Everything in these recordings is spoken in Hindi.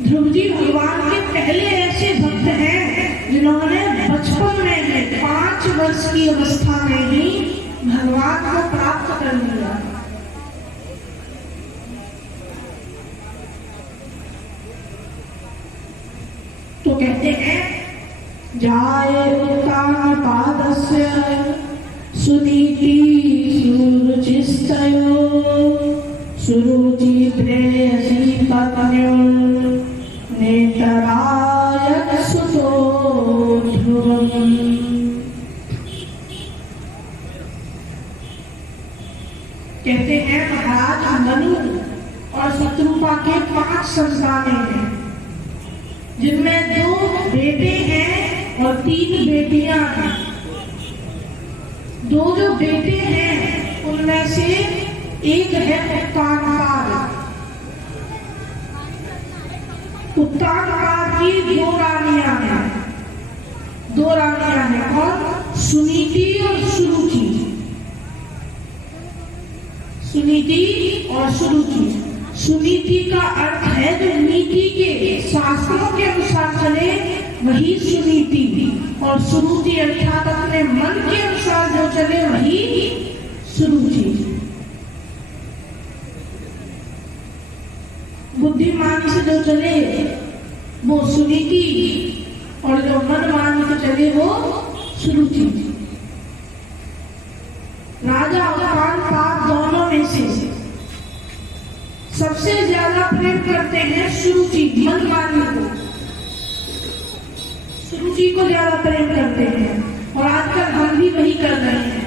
ध्रुव जी भगवान के पहले ऐसे भक्त हैं जिन्होंने बचपन में 5 वर्ष की अवस्था में ही भगवान को प्राप्त कर लिया। तो कहते हैं जाए उत्तान पादस्य सुनीति सुरुचिस्तयो सुरुचि प्रेयसी पत्न्यो नेतरायक सुतो ध्रुवम्। कहते हैं महाराज मनु और शत्रुपा के 5 संतानें हैं, जिनमें 2 बेटे हैं और 3 बेटियां हैं। 2 जो बेटे हैं उनमें से एक है उत्तानपाद। उत्तानपाद की 2 रानियां हैं। 2 रानियां हैं कौन? सुनीति और सुरुचि। सुनीति और सुरुचि। सुनीति का अर्थ है जो नीति के शास्त्रों के अनुसार चले वही सुनीति, और सुरुचि अर्थात अपने मन के अनुसार जो चले वही सुरुचि। बुद्धिमानी से जो चले वो सुनीति, और जो मनमानी से चले वो सुरुचि। राजा और उत्तानपाद दोनों में से सबसे ज्यादा प्रेम करते हैं सुरुचि, मनमानी को। सुरुचि को ज्यादा प्रेम करते हैं, और आजकल हम भी वही कर रहे हैं।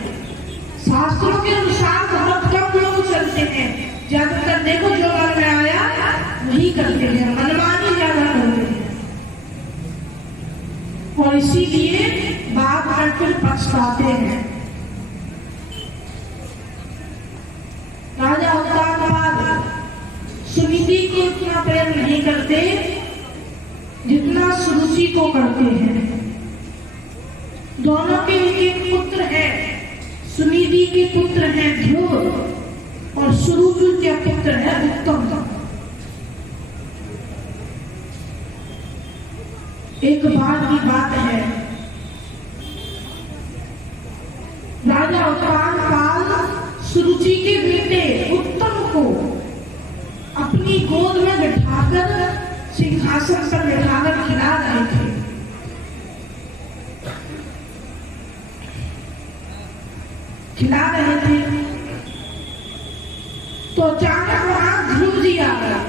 शास्त्रों के अनुसार बहुत कम लोग चलते हैं, ज्यादातर देखो जो मन में आया वही करते हैं, मनमानी ज्यादा करते हैं, और इसीलिए बाद में फिर पछताते हैं। राजा उत्तानपाद सुनीति को इतना प्रेम नहीं करते जितना सुरुचि को करते हैं। दोनों के एक पुत्र है। सुनीति के पुत्र हैं ध्रुव, और सुरुचि के पुत्र है उत्तम। एक बार की बात है, राजा उत्तानपाद सुरुचि के बेटे उत्तम को अपनी गोद में बिठाकर सिंहासन पर बिठाकर खिला रहे थे। तो अचानक वहां ध्रुव जी आ गए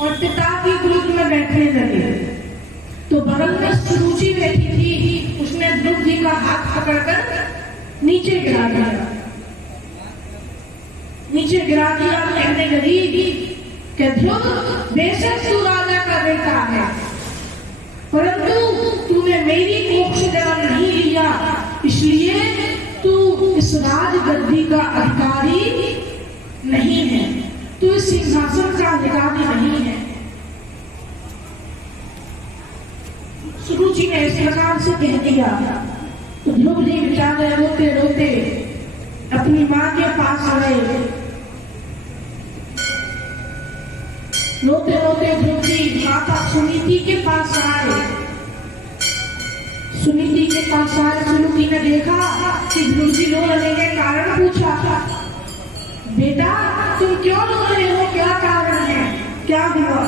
और पिता की गोद में बैठने लगे। तो बगल में सुरुचि बैठी थी, उसने ध्रुव जी का हाथ पकड़कर नीचे गिरा दिया। नीचे गिरा दिया, कहने लगी कि ध्रुव, बेशक तू राजा का बेटा है, परंतु तूने मेरी कोख से जन्म नहीं लिया, इसलिए तू इस राज गद्दी का अधिकारी नहीं है, तू इस सिंहासन का अधिकारी नहीं है। सुरुचि ने इस प्रकार से कह दिया। तो ध्रुव जी बेचारे रोते रोते अपनी माँ के पास आए। रोते रोते ध्रुव जी माता सुनीति के पास आए। सुनीति के पास आए, सुनीति ने देखा कि ध्रुव जी रो रहे हैं, कारण पूछा, बेटा तुम क्यों रो रहे हो, क्या कारण है, क्या हुआ?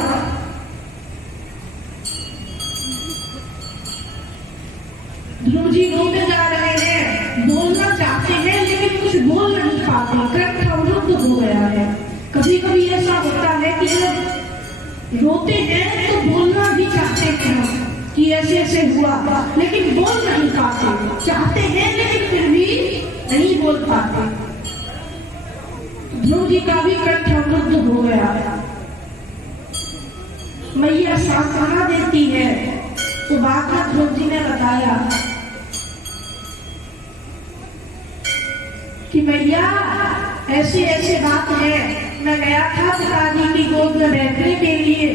ध्रुव जी रोते जा रहे हैं, बोलना चाहते हैं लेकिन कुछ बोल नहीं पाते, कंठ अवरुद्ध हो गया है। कभी कभी ऐसा होता है कि जब रोते हैं तो बोलना भी चाहते हैं कि ऐसे ऐसे हुआ, लेकिन बोल नहीं पाते, चाहते हैं लेकिन फिर भी नहीं बोल पाते। ध्रुव जी का भी कंठ अवरुद्ध हो गया। मैया सांत्वना देती है। तो बाद में ध्रुव जी ने बताया कि भैया ऐसी ऐसी बात है, मैं गया था पिताजी की गोद में बैठने के लिए,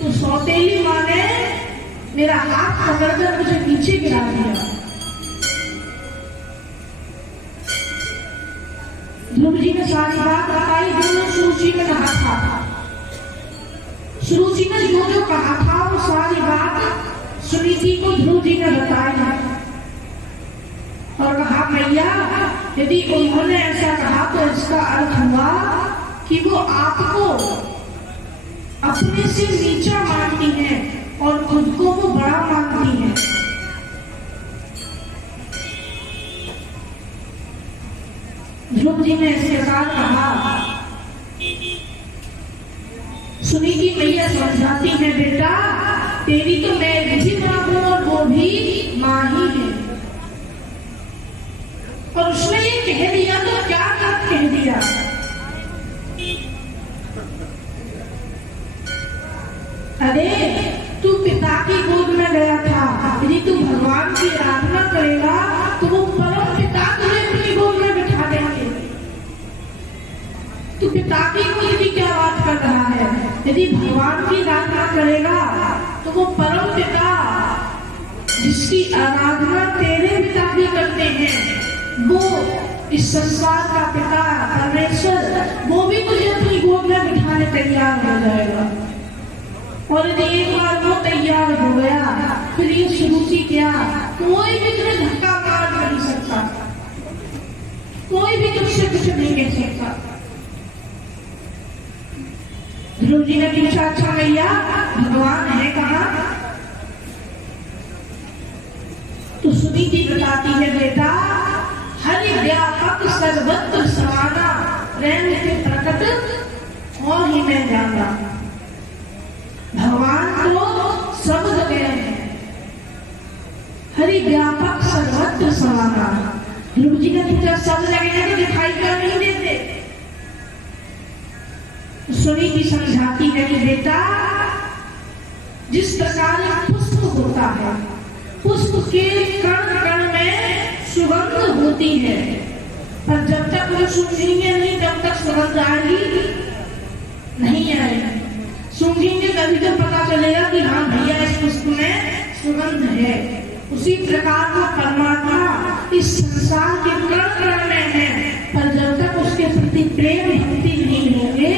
तो सौतेली माँ ने मेरा हाथ पकड़कर मुझे पीछे गिरा दिया। ध्रुव जी ने सारी बात बताई। दोनों सुरुचि में कहा था, सुरुचि ने जो जो कहा था वो सारी बात सुनीति को ध्रुव जी ने बताई और कहा मैया यदि उन्होंने ऐसा कहा तो इसका अर्थ हुआ कि वो आपको अपने से नीचा मानती हैं और खुद को वो बड़ा मानती हैं। ध्रुव जी ने इसके साथ कहा, सुनीति मैया समझाती है बेटा तेरी तो मैं भी मां हूं और वो भी मां ही है। और उसने ये कह दिया तो क्या कह दिया, अरे तू पिता की गोद में गया था, यदि तू भगवान की आराधना करेगा तो वो परम पिता तुझे अपनी गोद में बिठा देंगे। तू पिता की गोद की क्या बात कर रहा है, यदि भगवान की आराधना करेगा तो वो परम पिता जिसकी आराधना तेरे पिता भी करते हैं, वो इस संसार का पिता परमेश्वर, वो भी तुझे अपनी गोद में बिठाने तैयार हो जाएगा। और यदि एक बार वो तैयार हो गया फिर ये सुरुचि क्या, कोई भी तुझे धक्का मार नहीं सकता, कोई भी तुझसे कुछ नहीं कह सकता। ध्रुव जी ने पूछा अच्छा मैया भगवान है कहाँ? तो सुनीति बताती है बेटा हरि व्यापक सर्वत्र समाना प्रेम के प्रकट और ही मैं जाना। भगवान तो सब जगह है, हरि व्यापक सर्वत्र समाना। ध्रुव जी ने पूछा सब जगह है तो दिखाई क्यों नहीं देते? सुनीति समझाती है कि बेटा जिस प्रकार पुष्प होता है, पुष्प के कण कण में सुगंध होती है, पर जब तक वो सूंघेंगे नहीं तब तक सुगंध आएगी नहीं आएगी। सूंघेंगे तभी तो पता चलेगा कि हाँ भैया इस पुष्प में सुगंध है। उसी प्रकार वो परमात्मा इस संसार के कण कण में है, पर जब तक उसके प्रति प्रेम भक्ति नहीं होंगे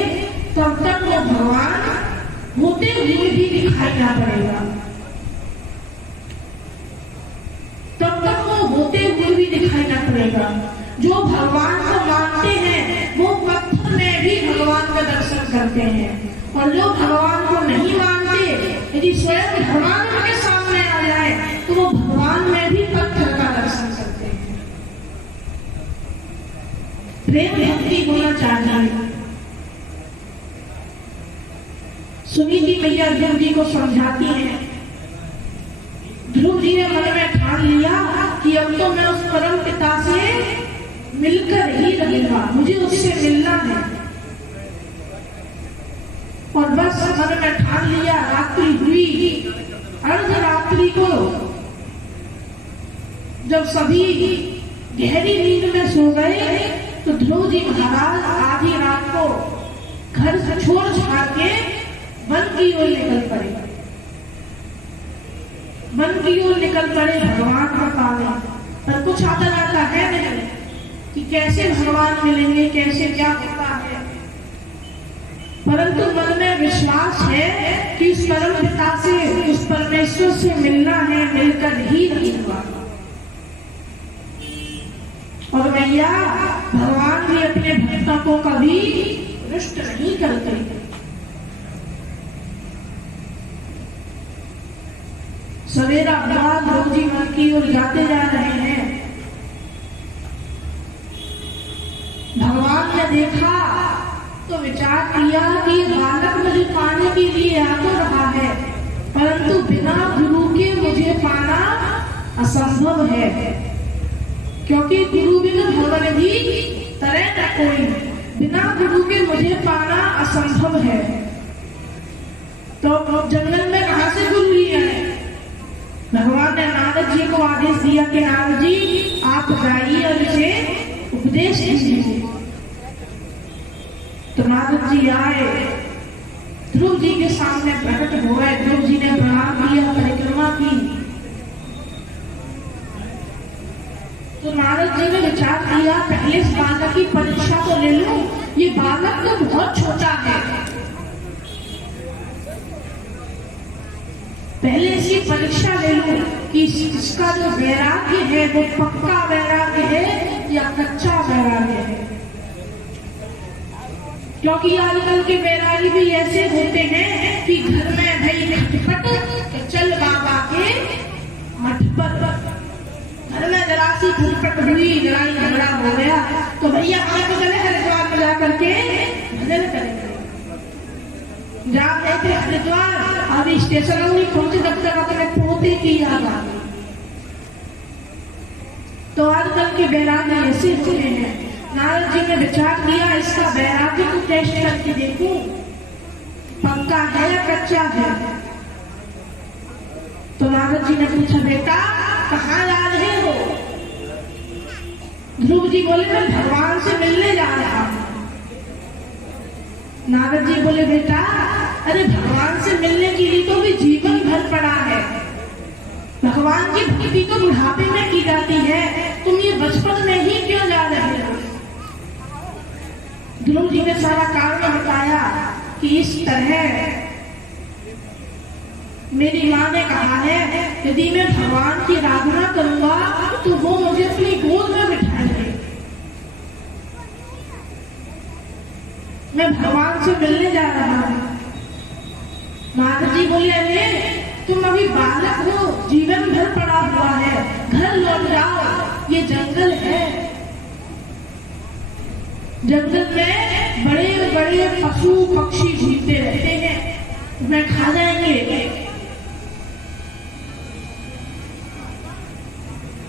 तब तक वो भगवान होते हुए भी दिखाई ना पड़ेगा, तब तक वो होते हुए भी दिखाई ना पड़ेगा। जो भगवान को मानते हैं वो पत्थर में भी भगवान का दर्शन करते हैं, और जो भगवान को नहीं मानते यदि स्वयं भगवान उनके सामने आ जाए तो वो भगवान में भी पत्थर का दर्शन करते हैं। प्रेम भक्ति होना चाहिए। सुनीति मैया ध्रुव जी को समझाती है। ध्रुव जी ने मन में ठान लिया कि अब तो मैं उस परम पिता से मिलकर ही रहूंगा, मुझे उससे मिलना है। और बस मन में ठान लिया। रात्रि हुई, अर्धरात्रि को जब सभी गहरी नींद में सो गए तो ध्रुव जी महाराज आधी रात को घर से छोड़ छाड़ के वन की ओर निकल पड़े। वन की ओर निकल पड़े भगवान को पाने। पर कुछ आता जाता है नहीं कि कैसे भगवान मिलेंगे, कैसे क्या होता है, परंतु मन में विश्वास है कि उस परम पिता से, उस परमेश्वर से मिलना है, मिलकर ही रहूंगा। और भैया भगवान भी अपने भक्तों को कभी रुष्ट नहीं करते। सवेरा बाद ध्रुव जी वन की ओर जाते जा रहे हैं। भगवान ने देखा तो विचार किया कि बालक मुझे पाने के लिए आ तो रहा है, परंतु बिना गुरु के मुझे पाना असंभव है, क्योंकि गुरु बिना भगवान भी तरह न कोई, बिना गुरु के मुझे पाना असंभव है। तो जंगल में कहां से गुरु लिया है? भगवान ने नारद जी को आदेश दिया कि नारद जी आप जाइए और इसे उपदेश दीजिए। तो नारद जी आए, ध्रुव जी के सामने प्रकट हुए। ध्रुव जी ने प्रणाम किया, परिक्रमा की। तो नारद जी ने विचार किया पहले इस बालक की परीक्षा तो ले लूं, ये बालक तो बहुत छोटा है, पहले इसकी परीक्षा ले लूं कि इसका जो वैराग्य है वो पक्का वैराग्य है या कच्चा वैराग्य है। क्योंकि आजकल के वैरागी भी ऐसे होते हैं कि घर में भाई खटपट तो चल बाबा के मठ पर, घर में जरा सी खटपट हुई, जरा झगड़ा हो गया तो भैया हमें तो चले हरिद्वार में जा करके भजन करेंगे। जा गए थे हरिद्वार, अभी स्टेशन नहीं पहुंचे तब तक अपने पोते की याद आ गई। तो आजकल के वैरागी ऐसे होते हैं। नारद जी ने विचार किया इसका वैराग्य को टेस्ट करके देखूं पक्का है या कच्चा है। तो नारद जी ने पूछा बेटा कहाँ जा रहे हो? ध्रुव जी बोले मैं भगवान से मिलने जा रहा हूं। नारद जी बोले बेटा अरे भगवान से मिलने के लिए तो भी जीवन भर पड़ा है। भगवान की भक्ति तो बुढ़ापे में की जाती है, तुम ये बचपन में ही क्यों जा रहे हो? ध्रुव जी ने सारा कारण बताया कि इस तरह मेरी माँ ने कहा है यदि मैं भगवान की आराधना करूंगा तो वो मुझे अपनी गोद में बिठाएंगे। मैं भगवान से मिलने जा रहा हूं। नारद जी बोले अरे तुम अभी बालक हो, जीवन भर पड़ा हुआ है, घर लौट जाओ, ये जंगल है। जंगल में बड़े बड़े पशु पक्षी घूमते रहते हैं, तुम्हें खा जाएंगे।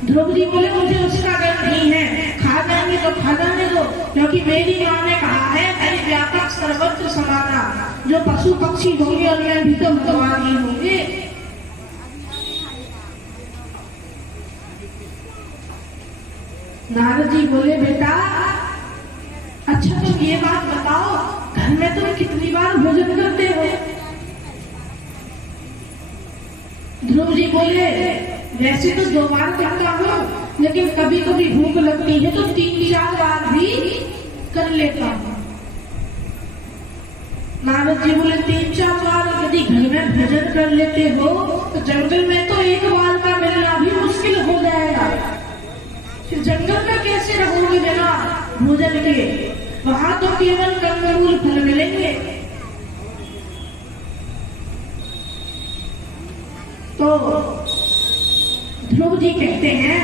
ध्रुव जी बोले मुझे उसका डर नहीं है, खा जाएंगे तो खा जाने दो, क्योंकि मेरी माँ ने कहा है हरि व्यापक सर्वत्र समाना, जो पशु पक्षी होंगे उनमें भी तो भगवान ही होंगे। नारद जी बोले बेटा अच्छा तुम ये बात बताओ घर में तुम कितनी बार भोजन करते हो? ध्रुव जी बोले वैसे तो 2 बार करता हूँ, लेकिन कभी कभी भूख लगती है तो 3-4 बार भी कर लेता हूँ। नारद जी बोले 3-4 बार यदि घर में भोजन कर लेते हो तो जंगल में तो 1 बार का मिलना भी मुश्किल हो जाएगा। फिर जंगल में कैसे रहोगे बिना भोजन के? वहां तो केवल कंदमूल फल मिलेंगे। तो ध्रुव जी कहते हैं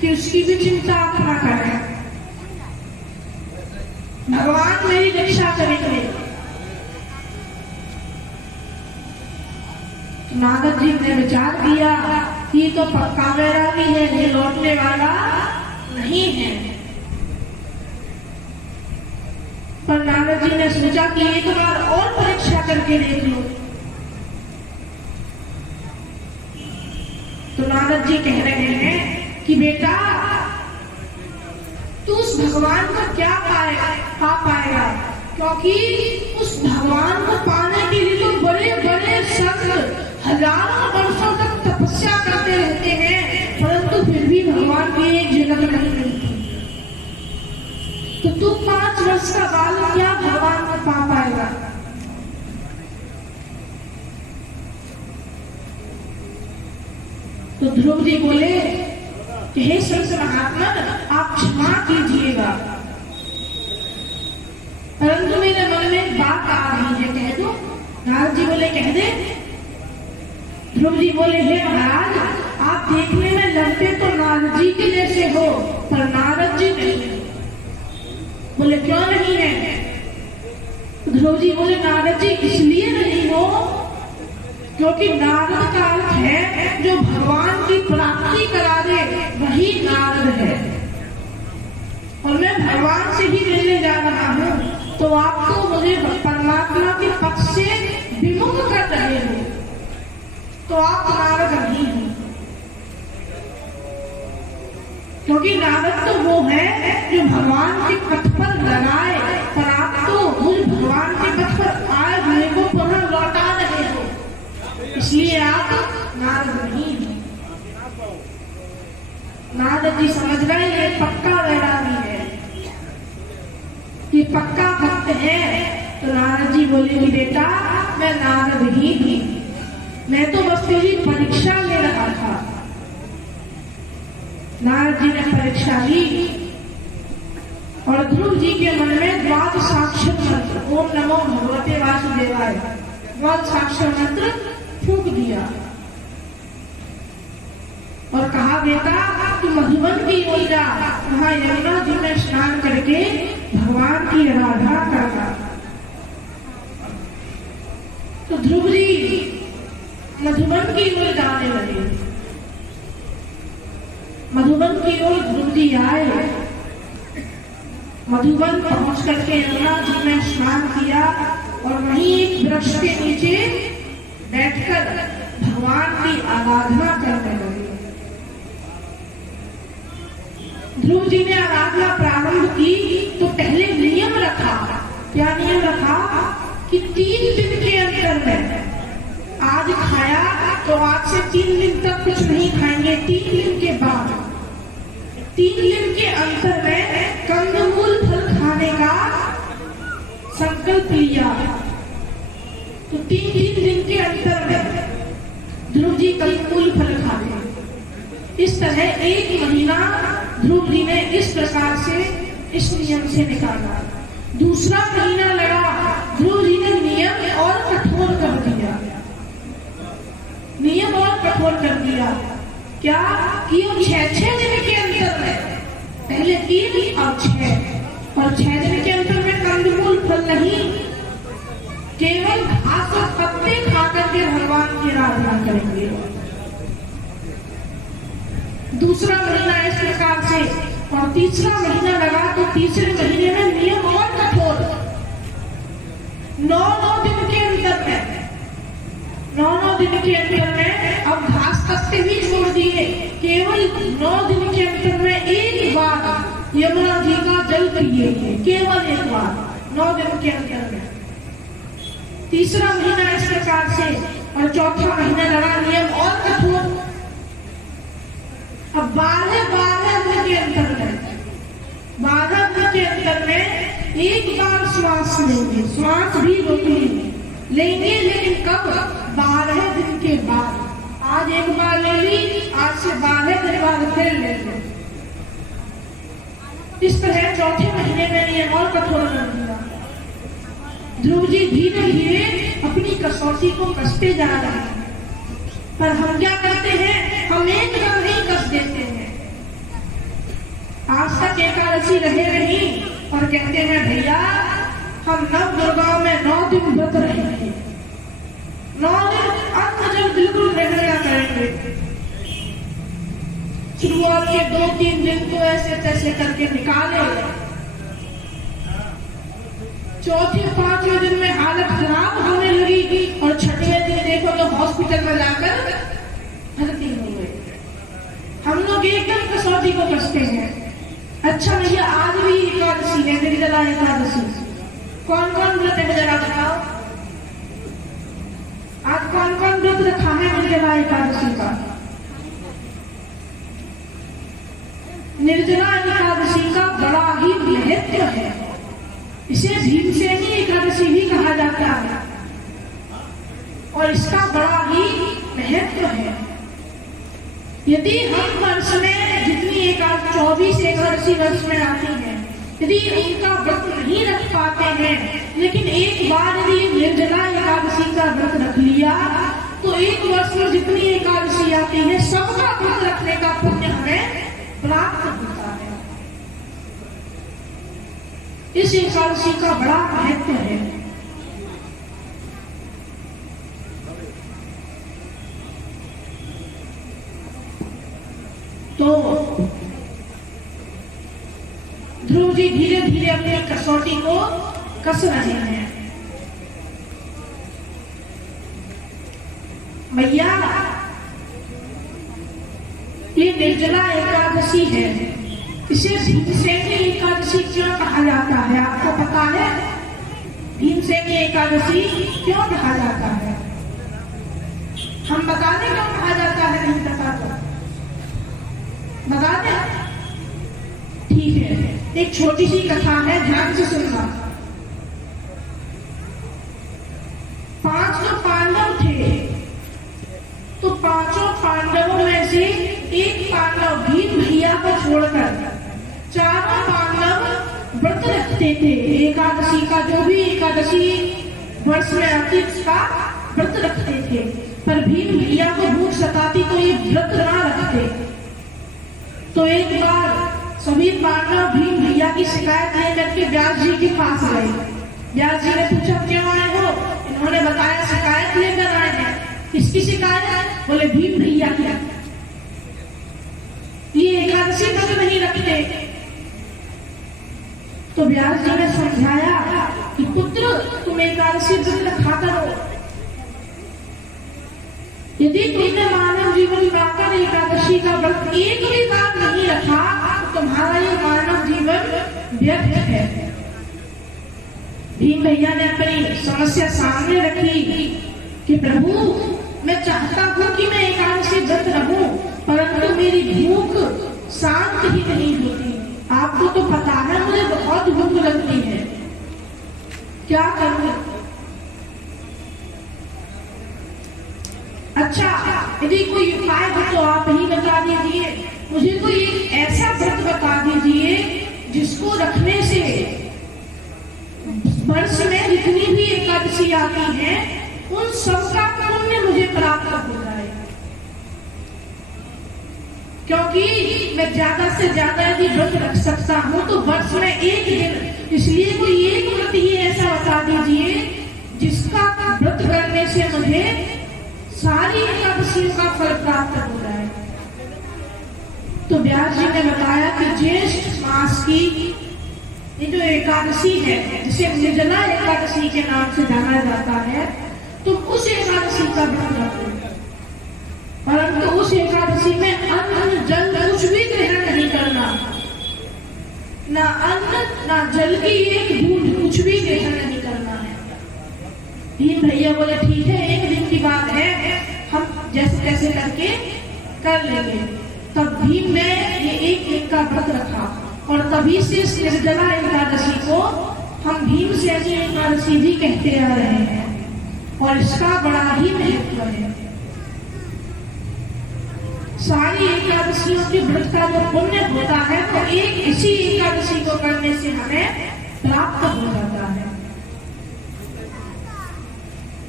कि उसकी भी चिंता आप ना करें, भगवान मेरी रक्षा करेंगे। नारद जी ने विचार किया ये तो पक्का वैरागी है, ये लौटने वाला नहीं है। पर नारद जी ने सोचा कि एक बार और परीक्षा करके देख लो। तो नारद जी कह रहे हैं कि बेटा तू उस भगवान को क्या पा पाएगा, क्योंकि उस भगवान को पाने के लिए तो बड़े बड़े संत हजारों वर्षों तक तपस्या करते रहते हैं, परंतु फिर भी भगवान की एक झलक नहीं मिलती। तो तू 5 वर्ष का बालक क्या भगवान को पा पाएगा? तो ध्रुव जी बोले कि हे संत महात्मा आप क्षमा कीजिएगा, परंतु मेरे मन में एक बात आ रही है, कह दो? नारद जी बोले कह दे। ध्रुव जी बोले हे महाराज आप देखने में लगते तो नारद जी के जैसे हो, पर नारद जी नहीं। बोले क्यों नहीं है? ध्रुव जी बोले नारद जी इसलिए नहीं हो क्योंकि नारद का अर्थ है जो भगवान की प्राप्ति करा दे, वही नारद है। और मैं भगवान से ही मिलने जा रहा हूँ, तो आप तो मुझे परमात्मा के पक्ष से विमुख कर रहे हो, तो आप नारद नहीं हो। क्योंकि नारद तो वो है जो भगवान के पथ पर लगाए, पर आप तो मुझ भगवान के पथ पर आए हुए को पुनः लौटा रहे हो, इसलिए आप नारद नहीं हो। नारद जी समझ गए ये पक्का वैरागी है, ये पक्का भक्त है। तो नारद जी बोले कि बेटा मैं नारद ही हूं। मैं तो बस तेरी परीक्षा ले रहा था। नारद जी ने परीक्षा ली और ध्रुव जी के मन में द्वादशाक्षर मंत्र ओम नमो भगवते वासुदेवाय द्वादशाक्षर मंत्र फूंक दिया और कहा, बेटा तू मधुबन की ओर जा, वहां यमुना जी में स्नान करके भगवान की आराधना करना। तो ध्रुव जी मधुबन की ओर जाने लगे। मधुबन की ओर ध्रुव जी आए। मधुबन पहुंच करके यमुना जी में स्नान किया और वहीं एक वृक्ष के नीचे बैठकर भगवान की आराधना करने लगे। ध्रुव जी ने आराधना प्रारंभ की तो पहले नियम रखा। क्या नियम रखा कि 3 दिन के अंतर में, आज खाया तो आज से 3 दिन तक कुछ नहीं खाएंगे। 3 दिन के बाद, 3 दिन के अंतर में कंदमूल फल खाने का संकल्प लिया। तो 3 दिन के अंतर में ध्रुव जी कंदमूल फल खाते। इस तरह 1 महीना ध्रुव जी ने इस प्रकार से इस नियम से निकाला। दूसरा महीना लगा, ध्रुव जी ने नियम और कठोर कर दिया। नियम और कठोर कर दिया। क्या कि 6 दिन के अंतर में, पहले 3 और 6, और 6 दिन के अंतर में कंदमूल फल नहीं, केवल घास और पत्ते खाकर के भगवान की आराधना करेंगे। दूसरा महीना इस प्रकार से, और तीसरा महीना लगा तो तीसरे महीने में नियम और कठोर। 9 दिन के अंतर में, 9 दिन के अंतर में अब घास पत्ते भी छोड़ दिए। केवल 9 दिन के अंतर में एक बार यमुना जी का जल पिएंगे, केवल एक बार 9 दिन के अंतर में। तीसरा महीना इस प्रकार से, और चौथा महीना लगा नियम और कठोर। अब 12 दिन के अंतर में, 12 दिन के अंतर में एक बार श्वास लेंगे, श्वास भी रोकनी लेंगे, लेकिन कब? 12 दिन के बाद। आज एक बार ले ली, आज से 12 दिन बाद फिर ले लो। इस तरह चौथे महीने में नियम और कठोर कर दिया। ध्रुव जी धीरे धीरे अपनी कसौटी को कसते जा रहे हैं, पर हम क्या करते हैं? हम एकदम नहीं कस देते हैं। आज तक एकादशी रहे नहीं और कहते हैं भैया हम नव दुर्गा में 9 दिन व्रत रहेंगे, 9 दिन अन्न जल बिल्कुल ग्रहण ना करेंगे। शुरुआत के 2-3 दिन तो ऐसे तैसे करके निकाले, चौथे 5वें दिन में हालत खराब होने लगी और 6वें दिन देखो तो हॉस्पिटल में जाकर भर्ती हो गए। हम लोग एकदम कसौटी को कसते हैं। अच्छा भैया आज भी एकादशी है, निर्जला एकादशी। कौन कौन व्रत है जरा बताओ? आज कौन कौन व्रत रखा है निर्जला एकादशी का? निर्जला एकादशी का बड़ा ही महत्व है। इसे भीमसेनी एकादशी भी कहा जाता है और इसका बड़ा ही महत्व है। यदि हम वर्ष में जितनी 24 एकादशी वर्ष में आती है, यदि उनका व्रत नहीं रख पाते हैं, लेकिन एक बार यदि निर्जला एकादशी का व्रत रख लिया तो एक वर्ष में जितनी एकादशी आती है सबका व्रत रखने का पुण्य हमें प्राप्त होता है। इस एकादशी का बड़ा महत्व है। तो ध्रुव जी धीरे धीरे अपनी कसौटी को कस रहे हैं। भैया ये निर्जला एकादशी है, इसे भीमसेनी एकादशी क्यों कहा जाता है? आपको पता है भीमसेनी एकादशी क्यों कहा जाता है? हम बता दें क्यों कहा जाता है? नहीं पता तो बता दें। ठीक है, एक छोटी सी कथा है, ध्यान से सुनना। 5 जो पांडव थे, रखते थे। एकादशी का जो भी एकादशी वर्ष में आती उसका व्रत रखते थे, पर भीम भैया को भूख सताती तो ये व्रत ना रखते। तो एक बार सभी पांडव भीम भैया की शिकायत लेकर के व्यास जी के पास गए। व्यास जी ने पूछा क्यों आए हो? इन्होंने बताया शिकायत लेकर आए हैं। किसकी शिकायत? बोले भीम भैया की। ये एकादशी व्रत नहीं रखते। तो व्यास जी ने समझाया कि पुत्र तुम एकादशी व्रत रखा करो। यदि तुमने मानव जीवन पाकर एकादशी का व्रत एक भी बार नहीं रखा तो तुम्हारा ये मानव जीवन व्यर्थ है। भीम भैया ने अपनी समस्या सामने रखी कि प्रभु मैं चाहता हूँ कि मैं एकादशी व्रत रहूं, परंतु मेरी भूख शांत ही नहीं होती। आपको तो पता है मुझे बहुत भूख लगती है, क्या करूं? अच्छा, यदि कोई उपाय हो तो आप ही बता दीजिए। मुझे कोई एक ऐसा व्रत बता दीजिए जिसको रखने से वर्ष में जितनी भी एकादशी आती है उन सबका पुण्य मुझे प्राप्त हो जाए। क्योंकि मैं ज्यादा से ज्यादा यदि व्रत रख सकता हूँ तो वर्ष में एक दिन, इसलिए कोई एक व्रत ही ऐसा बता दीजिए जिसका व्रत करने से मुझे सारी एकादशियों का फल प्राप्त हो जाए। तो व्यास जी ने बताया कि ज्येष्ठ मास की ये जो एकादशी है, जिसे निर्जला एकादशी के नाम से जाना जाता है, तो उस एकादशी का व्रत रखो, परंतु उस एकादशी में अन्न जल कुछ भी ग्रहण नहीं करना। ना अन्न ना जल की एक बूंद कुछ भी ग्रहण नहीं करना है। भीम भैया बोले ठीक है, एक दिन की बात है, हम जैसे तैसे करके कर लेंगे। तब भीम ने ये एक दिन का व्रत रखा और तभी से निर्जला एकादशी को हम भीमसेनी एकादशी भी कहते आ रहे हैं और इसका बड़ा ही महत्व है। सारी एकादशियों के व्रत का जो पुण्य होता है तो एक इसी एकादशी को करने से हमें प्राप्त हो जाता है।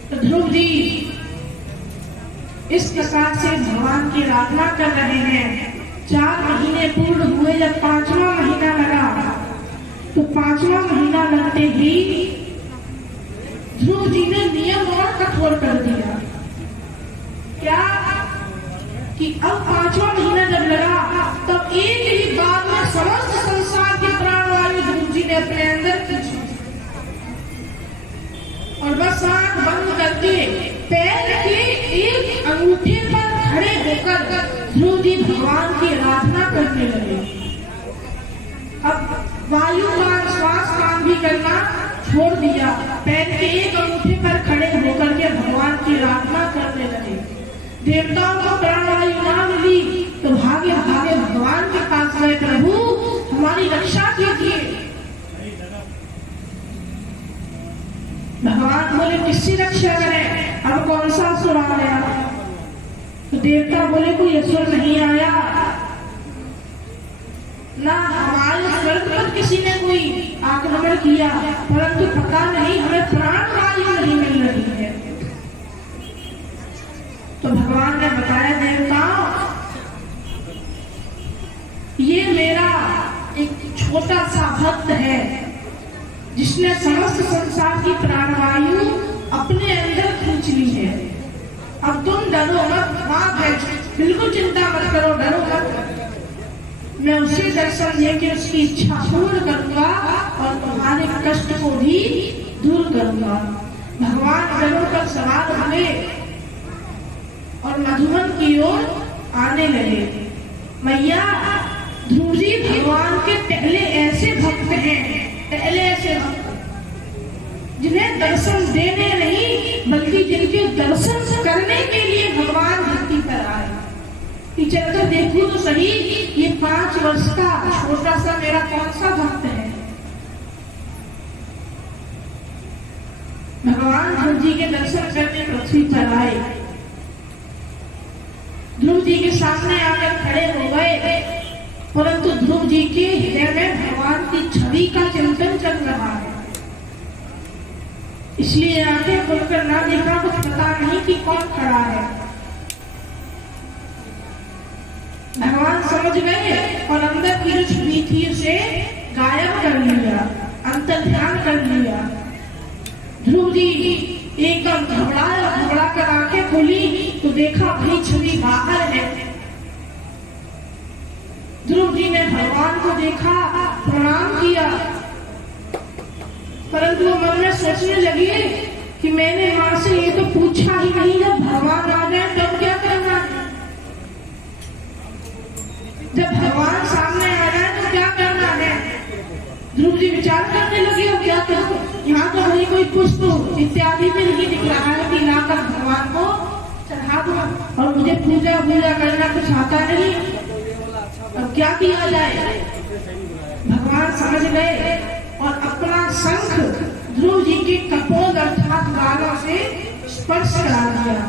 तो ध्रुव जी इस प्रकार से भगवान की आराधना कर रहे हैं। 4 महीने पूर्ण हुए, जब 5वां महीना लगा तो 5वां महीना लगते ही ध्रुव जी ने नियम और कठोर कर दिया। क्या कि अब 5वां महीना जब लगा तब एक ही बार में समस्त संसार के प्राणवायु ध्रुव जी ने अपने अंदर खींची और बस आंख बंद करके पैर के एक अंगूठे पर खड़े होकर ध्रुव जी भगवान की आराधना करने लगे। अब वायु का श्वास पान भी करना छोड़ दिया, पैर के एक अंगूठे पर खड़े होकर के भगवान की आराधना करने लगे। देवताओं को प्राणवायु ना मिली तो भागे भागे भगवान के पास गए, प्रभु हमारी रक्षा कीजिए। भगवान बोले किसकी रक्षा करें? अब कौन सा असुर आ गया? तो देवता बोले कोई असुर नहीं आया ना, हमारे स्वर्ग पर किसी ने कोई आक्रमण किया, परंतु पता नहीं हमें प्राणवायु नहीं मिल रही है। तो भगवान ने बताया देवताओं, ये मेरा एक छोटा सा भक्त है जिसने समस्त संसार की प्राणवायु अपने अंदर खींच ली है। अब तुम डरो मत, मां है, बिल्कुल चिंता मत करो, डरो मत। मैं उसे दर्शन देके उसकी इच्छा पूर्ण करूंगा और तुम्हारे कष्ट को भी दूर करूंगा। भगवान गरुड़ पर सवार हुए और मधुबन की ओर आने लगे। मैया ध्रुव जी भगवान के पहले ऐसे भक्त हैं, पहले ऐसे भक्त जिन्हें दर्शन देने नहीं बल्कि जिनके दर्शन करने के लिए भगवान धरती पर आए। कि चलकर देखूं तो सही, ये 5 वर्ष का छोटा सा मेरा कौन सा भक्त है। भगवान ध्रुव जी के दर्शन करने पृथ्वी पर आए, ध्रुव जी के सामने आकर खड़े हो गए, परंतु ध्रुव जी के हृदय में भगवान की छवि का चिंतन चल रहा इसलिए आंखें खोलकर ना देखा, कुछ पता नहीं कि कौन खड़ा है। भगवान समझ गए और अंदर की जो छवि थी उसे गायब कर लिया, अंतर ध्यान कर लिया। ध्रुव जी एकदम घबरा कर आंखें खोली तो देखा अपनी छवि बाहर है। ध्रुव जी ने भगवान को देखा, प्रणाम किया, परंतु वो मन में सोचने लगी कि मैंने मां से ये तो पूछा ही नहीं, जब भगवान आ जाए तब क्या करना है, जब भगवान सामने आ जाए तो क्या करना है। ध्रुव जी विचार करने लगे और क्या करूं, यहाँ तो वही कोई पुष्प इत्यादि में नहीं दिख रहा है कि लाकर भगवान को चढ़ा दूं, और मुझे पूजा करना कुछ आता नहीं, अब क्या किया जाए। भगवान समझ गए और अपना शंख ध्रुव जी के कपोल अर्थात गालों से स्पर्श करा दिया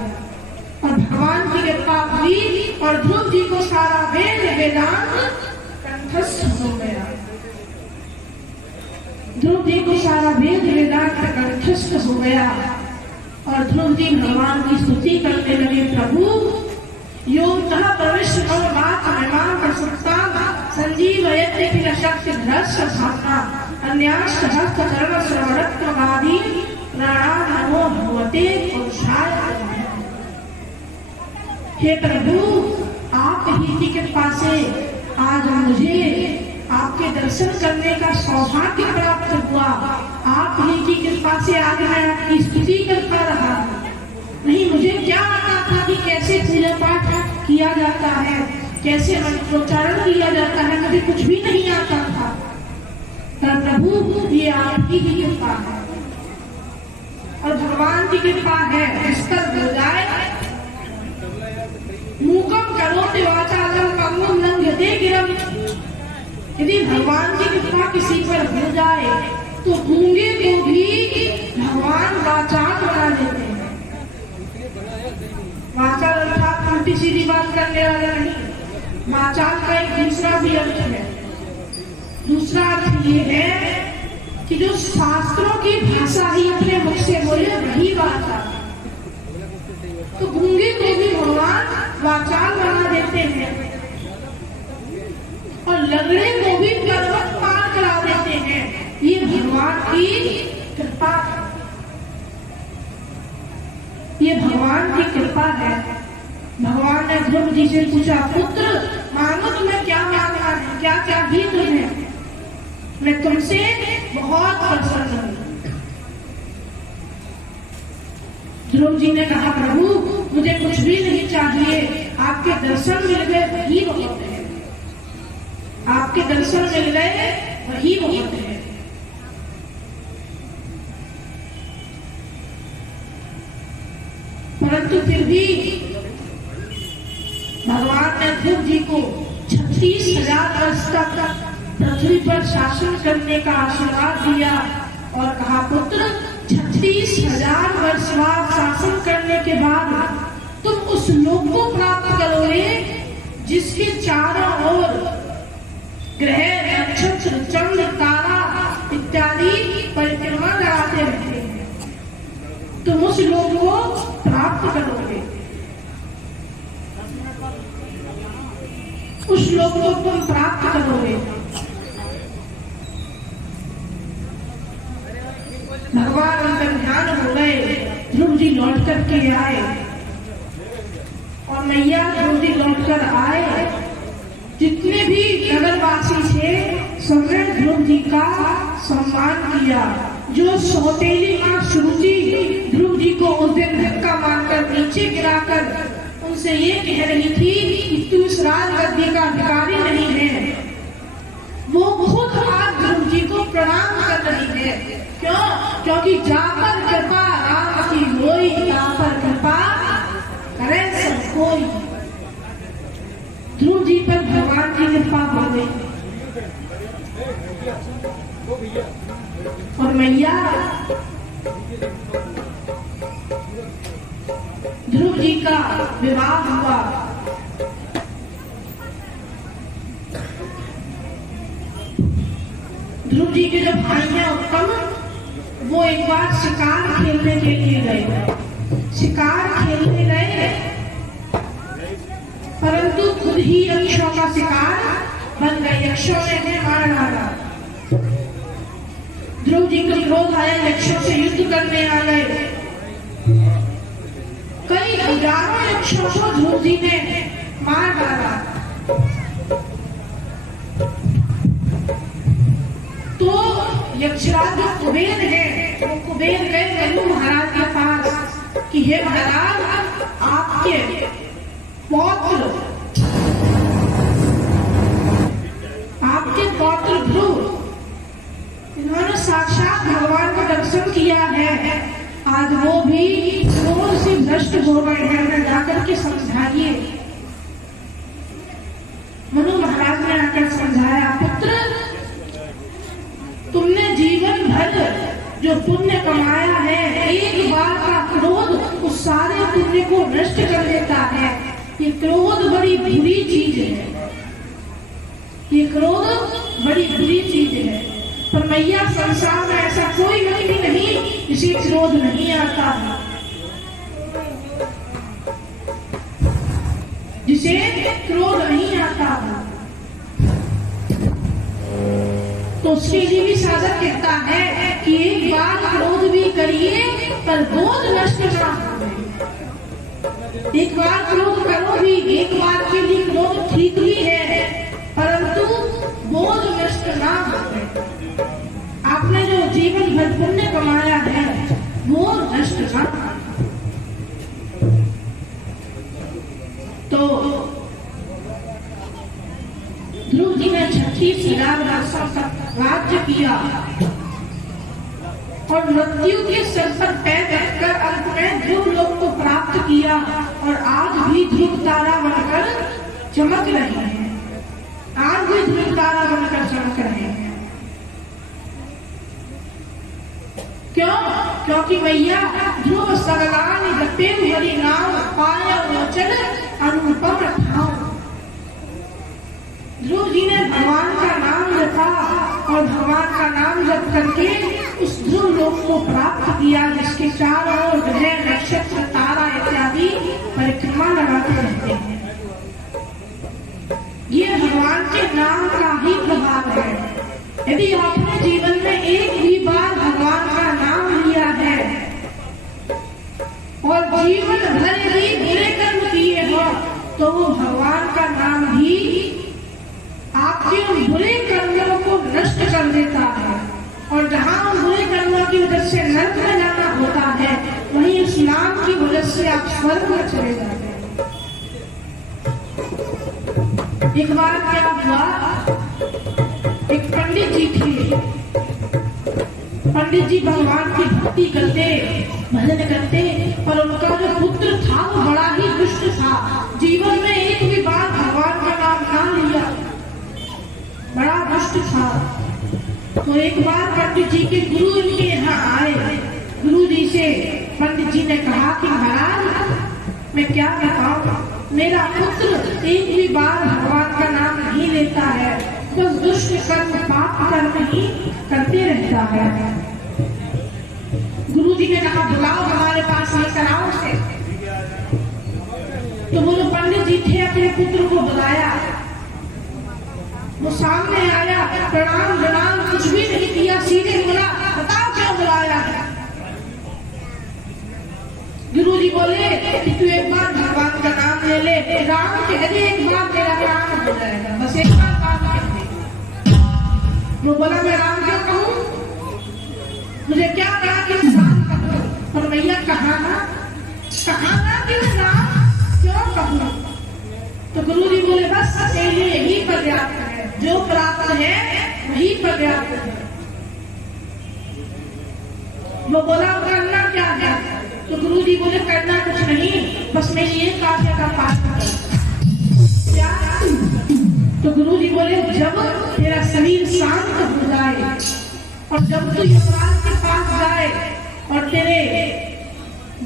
और भगवान की कृपा हुई और ध्रुव जी को सारा वेद वेदांत कंठस्थ हो गया। ध्रुव जी को सारा वेद वेदांत कंठस्थ हो गया और ध्रुव जी भगवान की स्तुति करने लगे। प्रभु योगतः प्रविष्ट और बात महिमा प्रसुप्ता संजीवयते किल शक्ति धृष्ट भावना अन्याश्च हस्त चरण श्रवणत्वगादि प्राणानमो भगवते पुरुषाय। हे प्रभु, आप ही की कृपा से आज मुझे आपके दर्शन करने का सौभाग्य प्राप्त हुआ। आप ही की कृपा से आज मैं आपकी स्तुति करता रहा। नहीं मुझे क्या आता था कि कैसे पूजा पाठ किया जाता है, कैसे मंत्रोच्चारण किया जाता है, मुझे कुछ भी नहीं आता था। पर प्रभु ये आपकी ही कृपा है और भगवान की कृपा है। इस पर हो जाए मूकम करोति वाचालम पंगुम लंघयते गिरम। यदि भगवान की कृपा किसी पर हो जाए तो गूंगे को भी भगवान वाचाल बना देते हैं। वाचाल अर्थात उल्टी सीधी बात करने वाला नहीं। वाचाल का एक दूसरा भी अर्थ है। दूसरा अर्थ ये है कि जो शास्त्रों की भाषा ही अपने मुख से बोले वही वाचाल। तो गूंगे को भी भगवान वाचाल बना देते हैं और लगड़े को भी पर्वत पार करा देते हैं। ये भगवान की कृपा है, ये भगवान की कृपा है। भगवान ने ध्रुव जी से पूछा, पुत्र मांगो तुम्हें क्या मांगना है, क्या चाहिए तुम्हें, मैं तुमसे बहुत प्रसन्न हूँ। ध्रुव जी ने कहा, प्रभु मुझे कुछ भी नहीं चाहिए, आपके दर्शन मिल गए वही बहुत है, आपके दर्शन मिल गए वही बहुत है। परंतु फिर भी भगवान ने ध्रुव जी को 36,000 वर्ष तक पृथ्वी पर शासन करने का आशीर्वाद दिया और कहा, पुत्र 36,000 वर्ष बाद शासन करने के बाद तुम उस लोक को प्राप्त करोगे जिसके चारों ओर ग्रह नक्षत्र चंद्र तारा इत्यादि परिक्रमा कराते रहते हैं। तुम उस लोक को प्राप्त करोगे, उस लोक को तुम प्राप्त करोगे। भगवान अंतर ध्यान हो गए। ध्रुव जी लौट करके आए और मैया ध्रुव जी लौट कर आए। जितने भी नगरवासी थे सबने ध्रुव जी का सम्मान किया। जो सौतेली मां श्रुति ध्रुव जी को उस दिन धक्का मारकर नीचे गिराकर उनसे ये कह रही थी कि तू इस राजगद्दी का अधिकारी नहीं है, वो खुद आज ध्रुव जी को प्रणाम कर रही है। क्यों? क्योंकि जापर कृपा राम की होई, जापर कृपा करे सब कोई। ध्रुव जी पर भगवान की कृपा हो गई और मैया ध्रुव जी का विवाह हुआ। ध्रुव जी के जो भाई हैं उत्तम, वो एक बार शिकार खेलने के लिए गए। शिकार खेलने गए परंतु खुद ही यक्षों का शिकार बन गए। यक्षों ने उन्हें मार डाला। ध्रुव जी को क्रोध आया, यक्षों से युद्ध करने आ गए। कई हजारों यक्षों को ध्रुव जी ने मार डाला। तो यक्षराज जो कुबेर है, वो कुबेर गए मनु महाराज के पास कि हे महाराज, आपके पौत्र ध्रुव, इन्होंने साक्षात भगवान का दर्शन किया है, आज वो भी क्रोध से भ्रष्ट हो गए हैं, उन्हें जाकर के समझाइए। मनु महाराज ने आकर समझाया, पुत्र तुमने जीवन भर जो पुण्य कमाया है, एक बार का क्रोध उस सारे पुण्य को नष्ट कर देता है। ये क्रोध बड़ी बुरी चीज है, ये क्रोध बड़ी बुरी चीज है। पर मैया संसार में ऐसा कोई व्यक्ति नहीं जिसे क्रोध नहीं आता है, जिसे क्रोध नहीं आता है। तो उसके लिए भी साधक कहता है कि एक बार क्रोध भी करिए पर बोध नष्ट ना हो। एक बार क्रोध करो भी, एक बार के लिए क्रोध ठीक भी है परंतु बोध नष्ट ना हो। आपने जो जीवन भर पुण्य कमाया है वो नष्ट ना हो। तो ध्रुव जी ने 36,000 वर्षों तक राज्य किया और मृत्यु के सर पर पैर रखकर अंत में ध्रुव लोक को प्राप्त किया और आज भी ध्रुव तारा बनकर चमक रहे हैं। आज भी ध्रुव तारा बनकर चमक रहे हैं। क्यों? क्योंकि मैया ध्रुव सगलानि जपेउ हरि नाम पायउ लोचन अनुपम ठाव। ध्रुव जी ने भगवान का नाम जपा और भगवान का नाम जप करके उस ध्रुव लोक को प्राप्त किया, जिसके चारों ओर ग्रह नक्षत्र तारा इत्यादि परिक्रमा लगाते रहते हैं। ये भगवान के नाम का ही प्रभाव है। यदि आपने जीवन में एक भी बार भगवान का नाम लिया है और जीवन भर ही बुरे कर्म किए हो तो वो भगवान का नाम भी आपके उन बुरे कर्मों को नष्ट कर देता है। और जहाँ उन बुरे कर्मों की वजह से नरक में जाना होता है, वहीं उस नाम की वजह से आप स्वर्ग में चले जाते हैं। एक बार क्या हुआ, एक पंडित जी थे। पंडित जी भगवान की भक्ति करते, भजन करते, पर उनका जो पुत्र था वो बड़ा ही दुष्ट था। जीवन में एक भी बार भगवान का नाम ना लिया, बड़ा दुष्ट था। तो एक बार पंडित जी के गुरु इनके यहाँ आए। गुरु जी से पंडित जी ने कहा कि महाराज मैं क्या बताऊं, मेरा पुत्र एक भी बार भगवान का नाम नहीं लेता है, बस दुष्ट कर्म पाप कर्म ही करते रहता है। गुरु जी ने कहा बुलाओ हमारे पास लेकर आओ उसे। तो वो जो पंडित जी थे अपने पुत्र को बुलाया, वो सामने आया, प्रणाम प्रणाम कुछ भी नहीं किया, सीधे बोला बताओ क्यों बुलाया है। गुरु जी बोले कि तू एक बार भगवान का नाम ले ले, राम कह दे एक बार तेरा काम हो जाएगा, बस एक बार राम कह दे। वो बोला मैं राम क्यों कहूँ, मुझे क्या कहा कि राम कहूँ, पर भैया कहा ना कि मैं राम क्यों कहूँ। तो गुरु जी बोले बस तेरे लिए यही पर्याप्त है, जो प्राप्त है वही पर्याप्त है। वो बोला करना क्या है, तो गुरु जी बोले करना कुछ नहीं, बस मेरी एक आज्ञा का पालन कर। क्या? तो गुरु जी बोले जब तेरा शरीर शांत हो जाए और जब तू यमराज के पास जाए और तेरे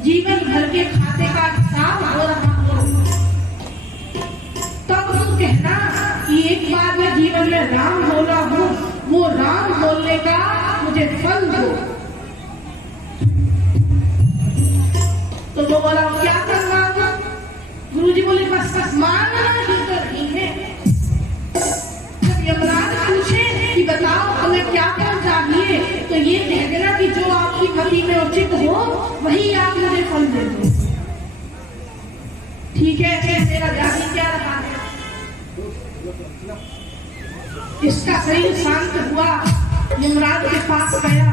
जीवन भर के खाते का हिसाब हो रहा हो, तब तू कहना कि एक बार मैं जीवन में राम बोला हूँ, वो राम बोलने का मुझे फल दो। बस मानना ही तो नहीं है। जब यमराज पूछे कि बताओ तुम्हें क्या फल चाहिए, तो ये कह देना कि जो आपकी मति में उचित हो वही आप मुझे फल दे दो। ठीक है, मेरा जाति क्या रहा है। इसका शरीर शांत हुआ, यमराज के पास गया।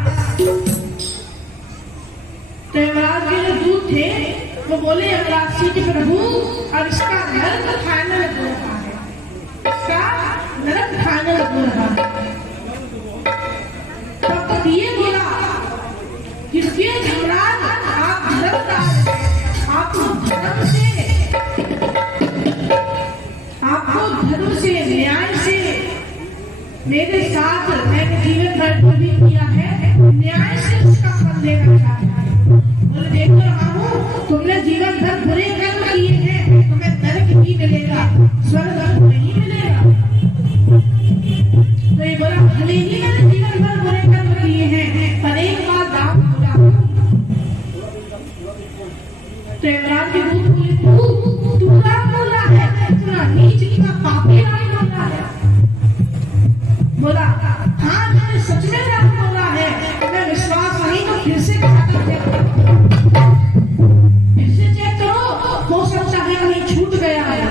तो यमराज के जो दूत थे वो बोले यमराज जी के प्रभु, और इसका नरक खाने लग रहा है, इसका नरक खाने लग रहा है। तब ये बोला कि यमराज आप धर्मराज हैं, आपको धर्म से न्याय से मेरे साथ मैंने जीवन भर जो भी किया है न्याय से उसका फल देना चाहता है। बोले देख रहा हूँ तुमने जीवन भर बुरे कर्म किए हैं, तुम्हें नरक ही मिलेगा, स्वर्ग नहीं मिलेगा। तो ये बोला भले ही मैंने जीवन भर बुरे कर्म किए हैं, पर एक बार दाम बोला। तो यमराज के दूत बोले तू क्या बोला है, इतना नीच इतना पापी नहीं बोला है। बोला हाँ मैंने सच में राम बोला है, मैं विश्वास नहीं तो फिर से चेक करो, हो सकता है कहीं छूट गया है।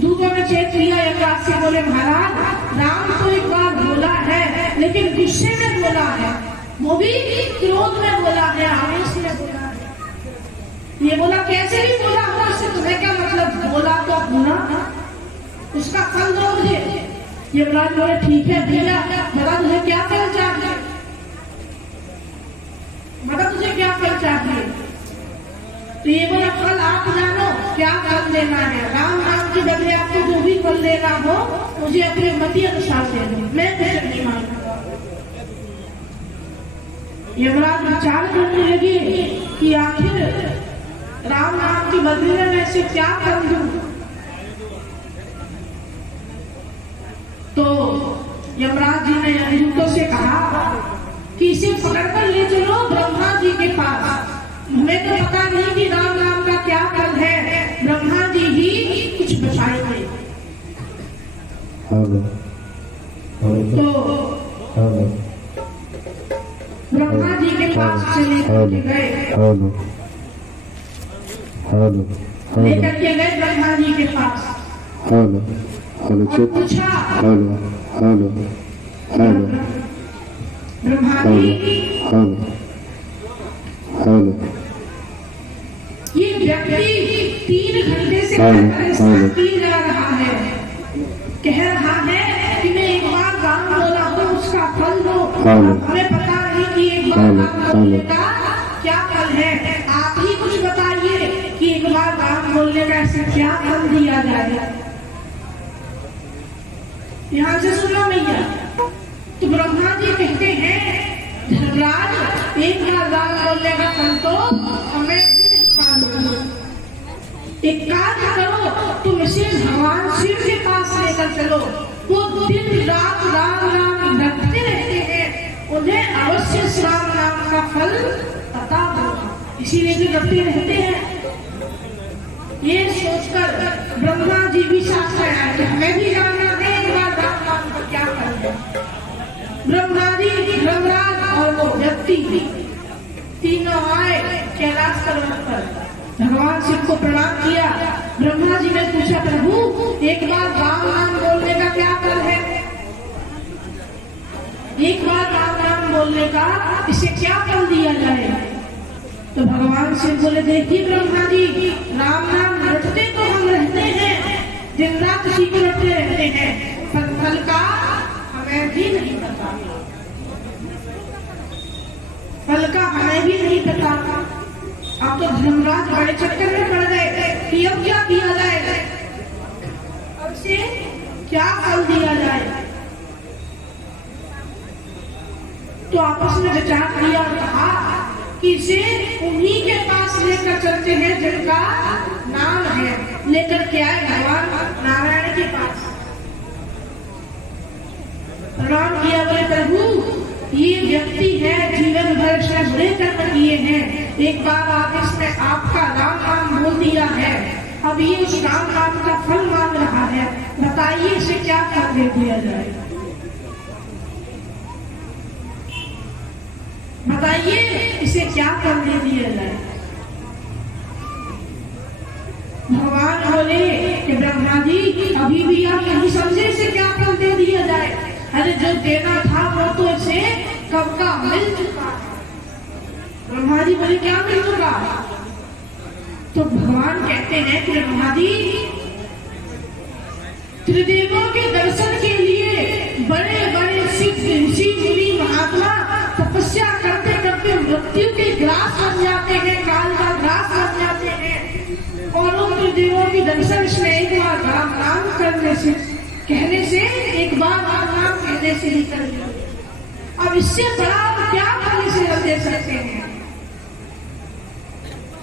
दूतों ने चेक किया, यमराज से बोले महाराज राम तो एक बार बोला है लेकिन गुस्से में बोला है, वो भी क्रोध में बोला है, आवेश में बोला है। ये बोला कैसे भी बोला हो, इससे तुम्हें क्या मतलब, बोला तो होना, उसका फल दो मुझे। यमराज बोले ठीक है भैया, बता तुझे क्या फल चाहिए, बता तुझे क्या फल चाहिए। तो ये बोला फल आप जानो क्या फल देना है, राम नाम के बदले आपको जो भी फल देना हो मुझे अपने मति अनुसार दे दो, मैं कुछ नहीं मांगूंगा। यमराज विचार करने लगे कि आखिर राम नाम के बदले में ऐसे क्या कर दूं। तो यमराज जी ने दूतों से कहा कि इसे पकड़कर ले चलो ब्रह्मा जी के पास, हमें तो पता नहीं कि राम नाम का क्या फल है, ब्रह्मा जी ही कुछ बताएंगे। तो ब्रह्मा जी के पास चले गए, लेकर के गए ब्रह्मा जी के पास। पूछा ब्रह्मा जी ये व्यक्ति 3 घंटे से पी जा रहा है, कह रहा है कि मैं एक बार राम बोला हूँ उसका फल दो, हमें पता नहीं कि एक बार राम बोलने का क्या फल है, आप ही कुछ बताइए कि एक बार राम बोलने का ऐसे क्या फल दिया जाए। यहाँ से सुनो भैया, तो ब्रह्मा जी कहते हैं धर्मराज एक बार राम बोलने का फल तो हमें एक कार्य करो, तुम इसे भगवान शिव के पास लेकर चलो, वो दिन रात राम नाम रखते रहते हैं, उन्हें अवश्य राम नाम का फल पता होगा, इसीलिए जो रखते रहते हैं। ये सोचकर ब्रह्मा जी भी साथ में आए, हमें भी जानना है एक बार राम नाम का क्या फल है। ब्रह्मा जी, धर्मराज और वो व्यक्ति तीनों आए कैलाश पर्वत पर, भगवान शिव को प्रणाम किया। ब्रह्मा जी ने पूछा प्रभु एक बार राम नाम बोलने का क्या फल है, एक बार राम नाम बोलने का इसे क्या फल दिया जाए। तो भगवान शिव बोले देखिए ब्रह्मा जी, राम नाम रटते तो हम रहते हैं, दिन रात उसी को रटते रहते हैं, पर फल का हमें भी नहीं पता, फल का हमें भी नहीं पता। अब तो धर्मराज बड़े चक्कर में पड़ गए कि अब क्या किया जाए, अब से क्या फल दिया जाए। तो आपस में विचार किया और कहा कि इसे उन्हीं के पास लेकर चलते हैं जिनका नाम है, लेकर के आए भगवान नारायण के पास। प्रणाम किया, बोले प्रभु ये व्यक्ति है जीवन भर इसने बुरे कर्म किए हैं, एक बार आप इसमें आपका राम नाम बोल दिया है, अब ये उस राम नाम का फल मांग रहा है, बताइए इसे क्या कर दे दिया जाए? बताइए इसे क्या कर दे दिया जाए? भगवान बोले कि ब्रह्मा जी अभी भी आप नहीं समझे इसे क्या फल दे दिया जाए? अरे जो देना था वो तो इसे कब का मिल चुका है। ब्रह्मा जी बोले क्या मिल चुका? तो भगवान कहते हैं कि ब्रह्मा जी त्रिदेवों के दर्शन के लिए बड़े बड़े सिद्ध ऋषि मुनि महात्मा तपस्या करते करते मृत्यु के ग्रास बन जाते हैं, काल का ग्रास बन जाते हैं, और उन त्रिदेवों के दर्शन इसमें एक बार राम नाम करने से कहने से एक बार राम नाम कहने से ही कर लिया। अब इससे बड़ा क्या फल इसे हम दे सकते हैं?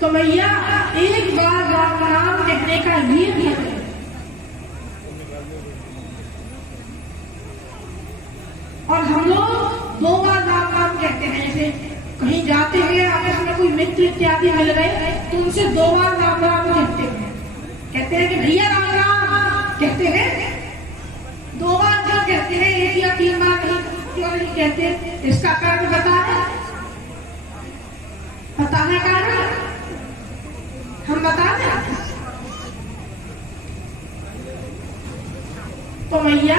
तो भैया एक बार राम नाम कहने का ये भी है। और हम लोग 2 बार राम नाम कहते हैं, जैसे कहीं जाते हैं आपस में कोई मित्र इत्यादि मिल गए तो उनसे 2 बार राम राम कहते हैं, कहते हैं कि भैया राम राम कहते हैं। 2 बार क्यों कहते हैं, 1 या 3 बार क्यों नहीं कहते? इसका कारण पता है कारण? हम बता दें। तो भैया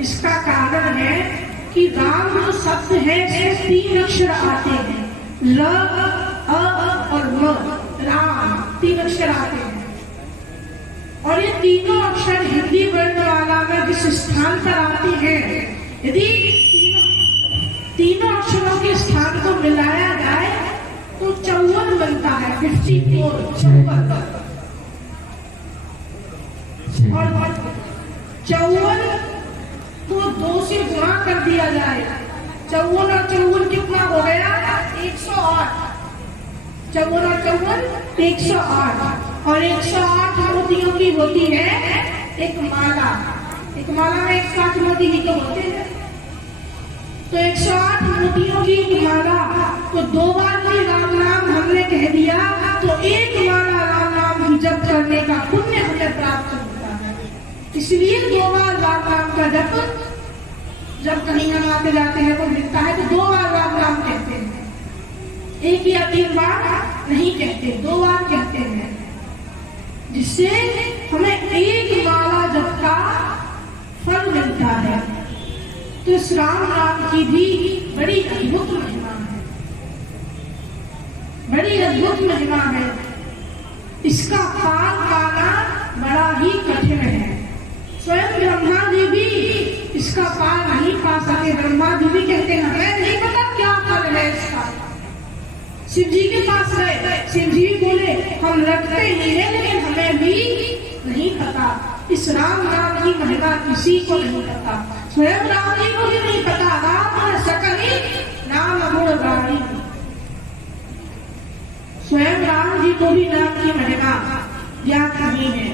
इसका कारण है कि राम जो शब्द है इसमें 3 अक्षर आते हैं, ल, अ और म। राम 3 अक्षर आते हैं, और ये तीनों अक्षर हिंदी वर्णमाला में जिस स्थान पर आते हैं, यदि तीनों अक्षरों के स्थान को मिलाया जाए तो 54 बनता है, 54। और 54 को 2 से गुणा कर दिया जाए, 54 और 54 कितना हो गया? 108। 54 और 54 108, और 108 मोतियों की होती है एक माला। एक माला में 108 मोती ही तो होते हैं, तो 108 मोतियों की एक माला। तो 2 बार भी राम नाम हमने कह दिया तो 1 माला राम नाम की जप करने का पुण्य हमें प्राप्त होता है। इसलिए 2 बार राम नाम का जप, जब कहीं हम आते जाते हैं तो मिलता है तो 2 बार राम नाम कहते हैं, 1 या 3 बार नहीं कहते, 2 बार कहते हैं, जिससे हमें 1 माला जप का फल मिलता है। तो इस राम नाम की भी बड़ी अद्भुत महिमा है, बड़ी अद्भुत महिमा है। इसका पार पाना बड़ा ही कठिन है। स्वयं ब्रह्मा जी भी इसका पार नहीं पा सके। ब्रह्मा जी भी कहते हैं हमें नहीं पता क्या फल है इसका। शिव जी के पास गए, शिव जी बोले हम रखते ही हैं लेकिन हमें भी नहीं पता। इस राम नाम की महिमा किसी को नहीं पता, स्वयं राम जी को भी नहीं पता। राम सकली नाम गुण गाड़ी, स्वयं राम जी को भी नाम की महिमा ज्ञात नहीं है।